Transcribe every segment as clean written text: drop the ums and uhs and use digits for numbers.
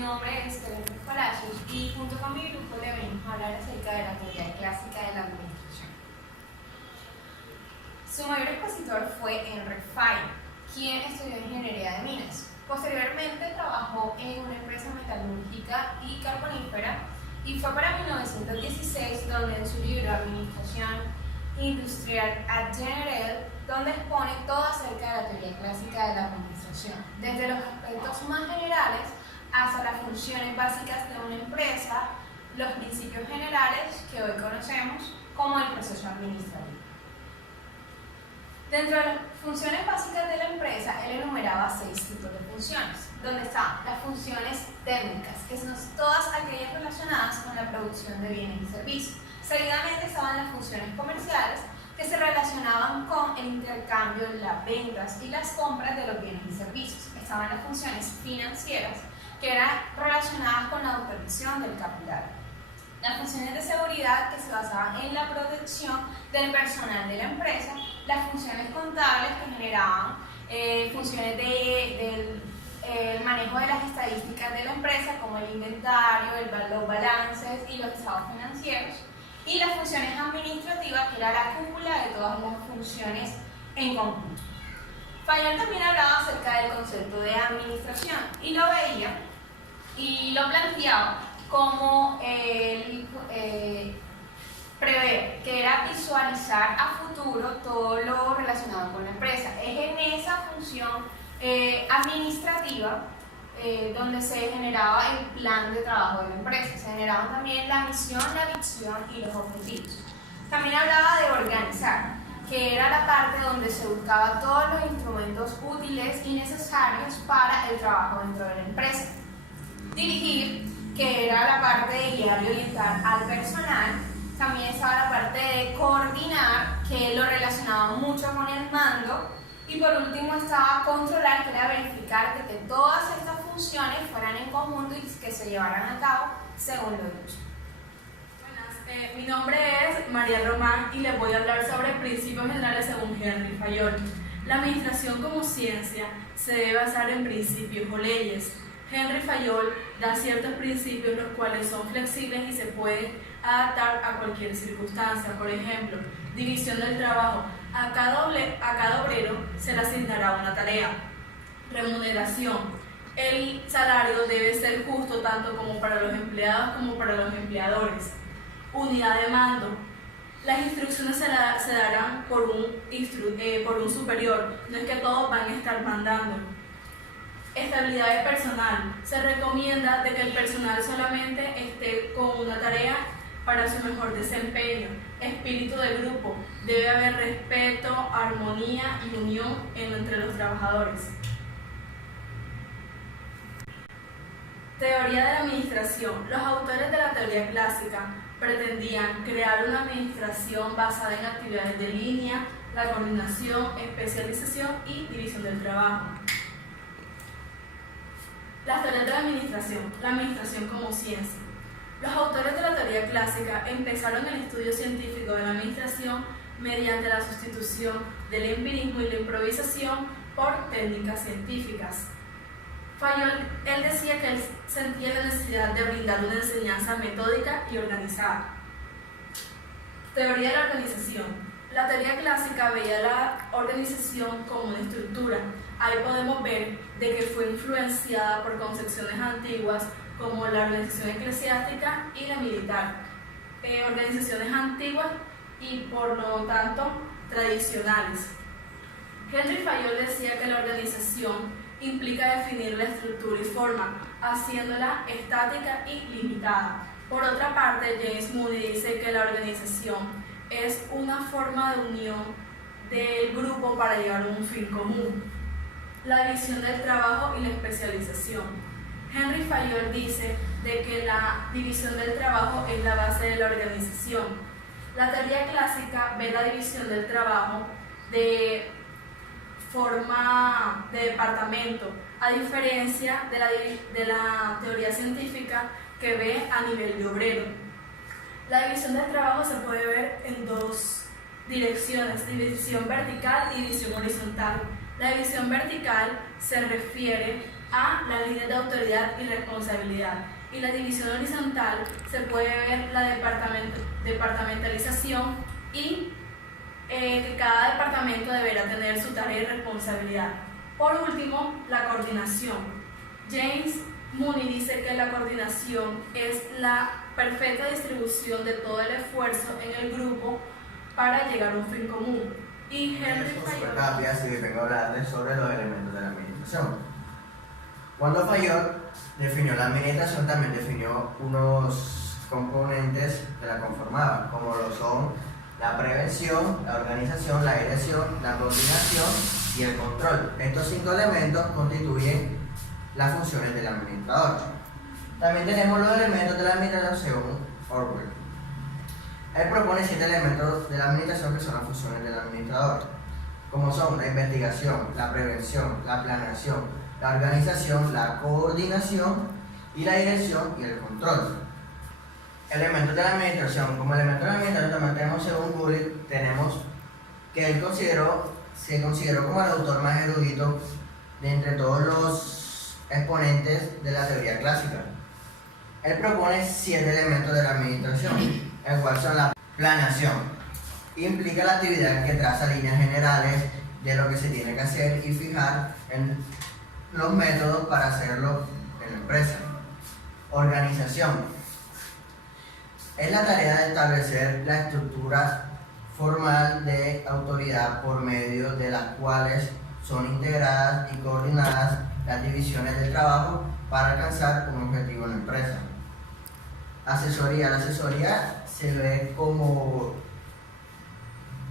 nombre es Teresa Palacios y junto con mi grupo le venimos a hablar acerca de la teoría clásica de la administración. Su mayor expositor fue Henry Fayol, quien estudió ingeniería de minas. Posteriormente trabajó en una empresa metalúrgica y carbonífera y fue para 1916 donde en su libro Administración Industrial at General, donde expone todo acerca de la teoría clásica de la administración, desde los aspectos más generales hasta las funciones básicas de una empresa, los principios generales que hoy conocemos como el proceso administrativo. Dentro de las funciones básicas de la empresa, él enumeraba 6 tipos de funciones, donde están las funciones técnicas, que son todas aquellas relacionadas con la producción de bienes y servicios. Seguidamente estaban las funciones comerciales, que se relacionaban con el intercambio, las ventas y las compras de los bienes y servicios. Estaban las funciones financieras, que eran relacionadas con la autorización del capital. Las funciones de seguridad, que se basaban en la protección del personal de la empresa. Las funciones contables, que generaban funciones del manejo de las estadísticas de la empresa, como el inventario, los balances y los estados financieros. Y las funciones administrativas, que era la cúpula de todas las funciones en conjunto. Fayol también hablaba acerca del concepto de administración y lo veía y lo planteaba como prever, que era visualizar a futuro todo lo relacionado con la empresa. Es en esa función administrativa donde se generaba el plan de trabajo de la empresa. Se generaban también la misión, la visión y los objetivos. También hablaba de organizar, que era la parte donde se buscaba todos los instrumentos útiles y necesarios para el trabajo dentro de la empresa. Dirigir, que era la parte de guiar y orientar al personal. También estaba la parte de coordinar, que lo relacionaba mucho con el mando. Y por último estaba controlar, que era verificar que todas estas funciones fueran en conjunto y que se llevaran a cabo según lo dicho. Buenas, mi nombre es María Román y les voy a hablar sobre principios generales según Henry Fayol. La administración como ciencia se debe basar en principios o leyes. Henry Fayol da ciertos principios los cuales son flexibles y se pueden adaptar a cualquier circunstancia. Por ejemplo, división del trabajo. A cada obrero se le asignará una tarea. Remuneración. El salario debe ser justo tanto como para los empleados como para los empleadores. Unidad de mando. Las instrucciones se darán por un superior, no es que todos van a estar mandando. Estabilidad de personal. Se recomienda de que el personal solamente esté con una tarea para su mejor desempeño. Espíritu de grupo. Debe haber respeto, armonía y unión entre los trabajadores. Teoría de la administración. Los autores de la teoría clásica pretendían crear una administración basada en actividades de línea, la coordinación, especialización y división del trabajo. Las teorías de la administración como ciencia. Los autores de la teoría clásica empezaron el estudio científico de la administración mediante la sustitución del empirismo y la improvisación por técnicas científicas. Fayol, él decía que él sentía la necesidad de brindar una enseñanza metódica y organizada. Teoría de la organización. La teoría clásica veía la organización como una estructura. Ahí podemos ver de que fue influenciada por concepciones antiguas como la organización eclesiástica y la militar. Organizaciones antiguas y por lo tanto tradicionales. Henry Fayol decía que la organización implica definir la estructura y forma, haciéndola estática y limitada. Por otra parte, James Moody dice que la organización es una forma de unión del grupo para llegar a un fin común. La división del trabajo y la especialización. Henry Fayol dice de que la división del trabajo es la base de la organización. La teoría clásica ve la división del trabajo de forma de departamento, a diferencia de la teoría científica que ve a nivel de obrero. La división del trabajo se puede ver en dos direcciones, división vertical y división horizontal. La división vertical se refiere A. La línea de autoridad y responsabilidad. Y la división horizontal se puede ver la departamentalización y que cada departamento deberá tener su tarea y responsabilidad. Por último, la coordinación. James Mooney dice que la coordinación es la perfecta distribución de todo el esfuerzo en el grupo para llegar a un fin común. Y Henry Fayol vengo a hablarles sobre los elementos de la administración. Cuando Fayol definió la administración, también definió unos componentes que la conformaban, como lo son la prevención, la organización, la dirección, la coordinación y el control. Estos 5 elementos constituyen las funciones del administrador. También tenemos los elementos de la administración según Orwell. Él propone 7 elementos de la administración que son las funciones del administrador, como son la investigación, la prevención, la planeación, la organización, la coordinación y la dirección y el control. Elementos de la administración. Como elementos de la administración también tenemos, según Google, tenemos que él se consideró como el autor más erudito de entre todos los exponentes de la teoría clásica. Él propone 7 elementos de la administración, el cual son la planeación. Implica la actividad que traza líneas generales de lo que se tiene que hacer y fijar en los métodos para hacerlo en la empresa. Organización. Es la tarea de establecer la estructura formal de autoridad por medio de las cuales son integradas y coordinadas las divisiones del trabajo para alcanzar un objetivo en la empresa. Asesoría. La asesoría se ve como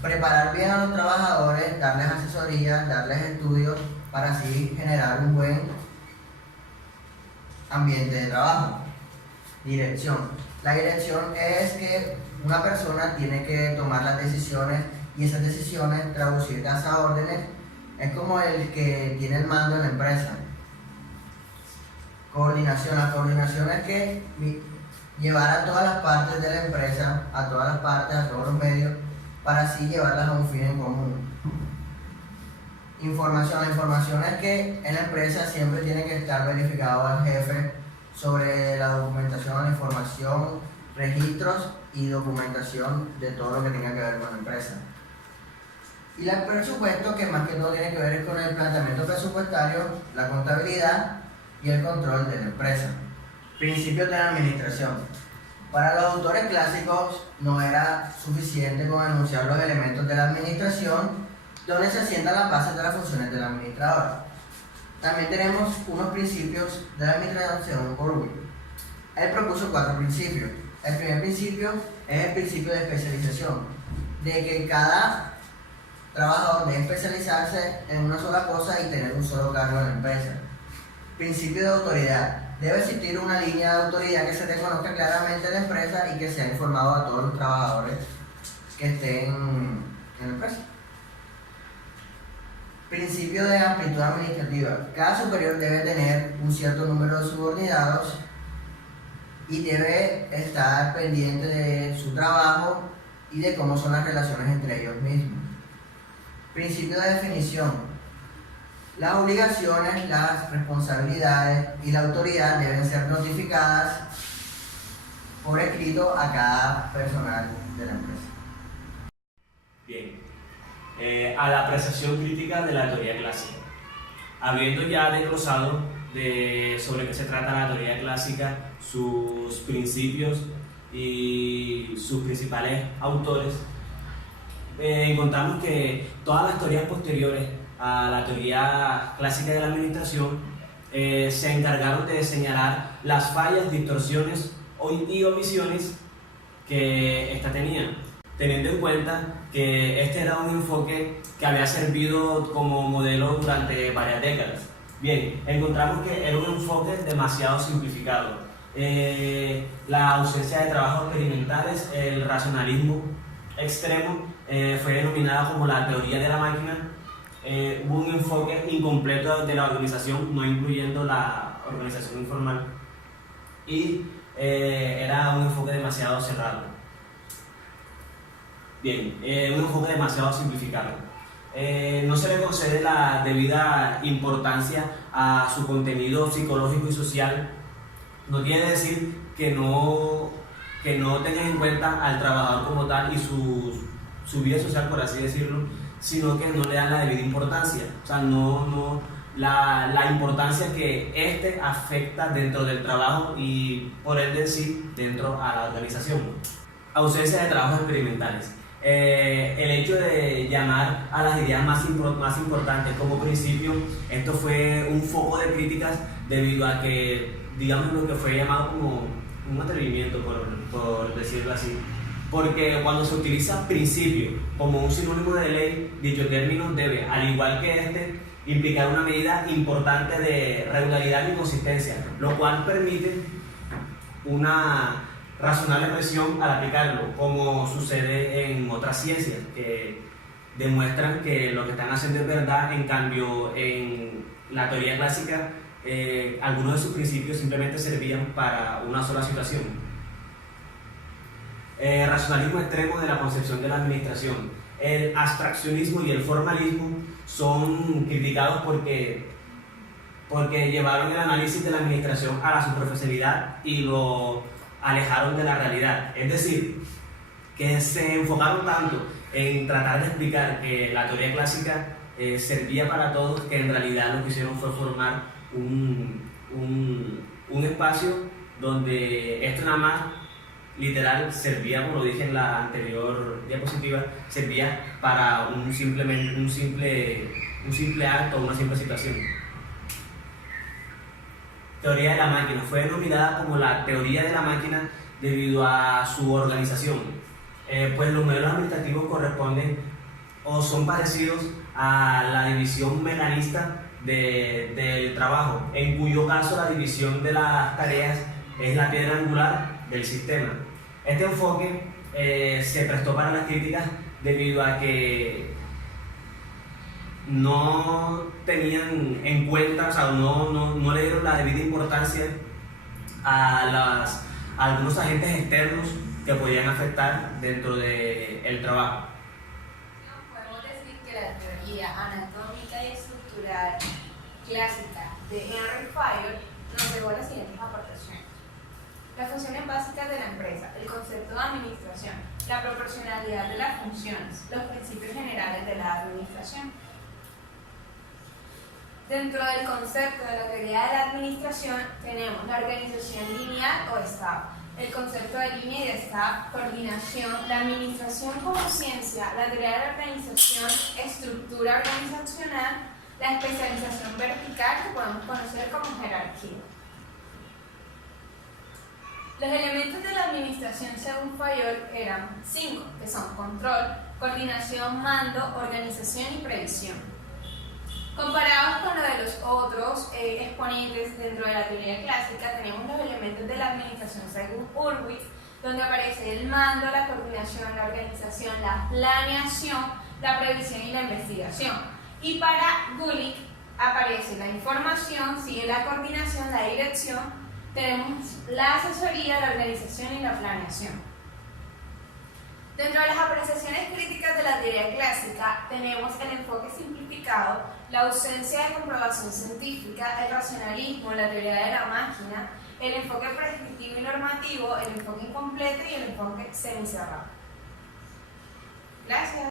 preparar bien a los trabajadores, darles asesoría, darles estudios para así generar un buen ambiente de trabajo. Dirección. La dirección es que una persona tiene que tomar las decisiones y esas decisiones traducirlas a órdenes. Es como el que tiene el mando en la empresa. Coordinación. La coordinación es que llevar a todas las partes de la empresa, a todas las partes, a todos los medios, para así llevarlas a un fin en común. Información. La información es que en la empresa siempre tiene que estar verificado al jefe sobre la documentación, la información, registros y documentación de todo lo que tenga que ver con la empresa. Y el presupuesto, que más que todo tiene que ver con el planteamiento presupuestario, la contabilidad y el control de la empresa. Principios de la administración. Para los autores clásicos no era suficiente con anunciar los elementos de la administración, donde se asientan las bases de las funciones del administrador. También tenemos unos principios de la administración según Orwell. Él propuso 4 principios. El primer principio es el principio de especialización, de que cada trabajador debe especializarse en una sola cosa y tener un solo cargo en la empresa. Principio de autoridad. Debe existir una línea de autoridad que se reconozca claramente en la empresa y que sea informado a todos los trabajadores que estén en la empresa. Principio de amplitud administrativa. Cada superior debe tener un cierto número de subordinados y debe estar pendiente de su trabajo y de cómo son las relaciones entre ellos mismos. Principio de definición. Las obligaciones, las responsabilidades y la autoridad deben ser notificadas por escrito a cada personal de la empresa. Bien. A la apreciación crítica de la teoría clásica. Habiendo ya desglosado sobre qué se trata la teoría clásica, sus principios y sus principales autores, encontramos que todas las teorías posteriores a la teoría clásica de la administración se encargaron de señalar las fallas, distorsiones y omisiones que ésta tenía, teniendo en cuenta que este era un enfoque que había servido como modelo durante varias décadas. Bien, encontramos que era un enfoque demasiado simplificado. La ausencia de trabajos experimentales, el racionalismo extremo, fue denominada como la teoría de la máquina. Hubo un enfoque incompleto de la organización, no incluyendo la organización informal, y era un enfoque demasiado cerrado. Bien, un enfoque demasiado simplificado. no se le concede la debida importancia a su contenido psicológico y social, no quiere decir que no tengan en cuenta al trabajador como tal y su vida social, por así decirlo, sino que no le dan la debida importancia. O sea, la importancia que este afecta dentro del trabajo y por ende en sí dentro a la organización. Ausencia de trabajos experimentales. El hecho de llamar a las ideas más importantes como principio, esto fue un foco de críticas debido a que, digamos, lo que fue llamado como un atrevimiento, por decirlo así. Porque cuando se utiliza principio como un sinónimo de ley, dicho término debe, al igual que este, implicar una medida importante de regularidad y consistencia, lo cual permite una razonable presión al aplicarlo, como sucede en otras ciencias que demuestran que lo que están haciendo es verdad. En cambio, en la teoría clásica, algunos de sus principios simplemente servían para una sola situación. Racionalismo extremo de la concepción de la administración. El abstraccionismo y el formalismo son criticados porque llevaron el análisis de la administración a la superficialidad y lo alejaron de la realidad. Es decir, que se enfocaron tanto en tratar de explicar que la teoría clásica servía para todos, que en realidad lo que hicieron fue formar un espacio donde esto nada más literal servía, como lo dije en la anterior diapositiva, servía para un simple acto, una simple situación. Teoría de la máquina. Fue denominada como la teoría de la máquina debido a su organización. Pues los modelos administrativos corresponden o son parecidos a la división mecanista del trabajo, en cuyo caso la división de las tareas es la piedra angular del sistema. Este enfoque se prestó para las críticas debido a que no tenían en cuenta, o sea, no le dieron la debida importancia a algunos agentes externos que podían afectar dentro del trabajo. Podemos decir que la teoría anatómica y estructural clásica de Henry Fayol nos dejó las siguientes aportaciones: las funciones básicas de la empresa, el concepto de administración, la proporcionalidad de las funciones, los principios generales de la administración. Dentro del concepto de la teoría de la administración tenemos la organización lineal o estado, el concepto de línea y de estado, coordinación, la administración como ciencia, la teoría de la organización, estructura organizacional, la especialización vertical, que podemos conocer como jerarquía. Los elementos de la administración según Fayol eran 5, que son control, coordinación, mando, organización y previsión. Comparados con lo de los otros exponentes dentro de la teoría clásica, tenemos los elementos de la administración según Hurwitz, donde aparece el mando, la coordinación, la organización, la planeación, la previsión y la investigación. Y para Gulick aparece la información, sigue la coordinación, la dirección, tenemos la asesoría, la organización y la planeación. Dentro de las apreciaciones críticas de la teoría clásica tenemos el enfoque simplificado, la ausencia de comprobación científica, el racionalismo, la teoría de la máquina, el enfoque prescriptivo y normativo, el enfoque incompleto y el enfoque semicerrado. Gracias.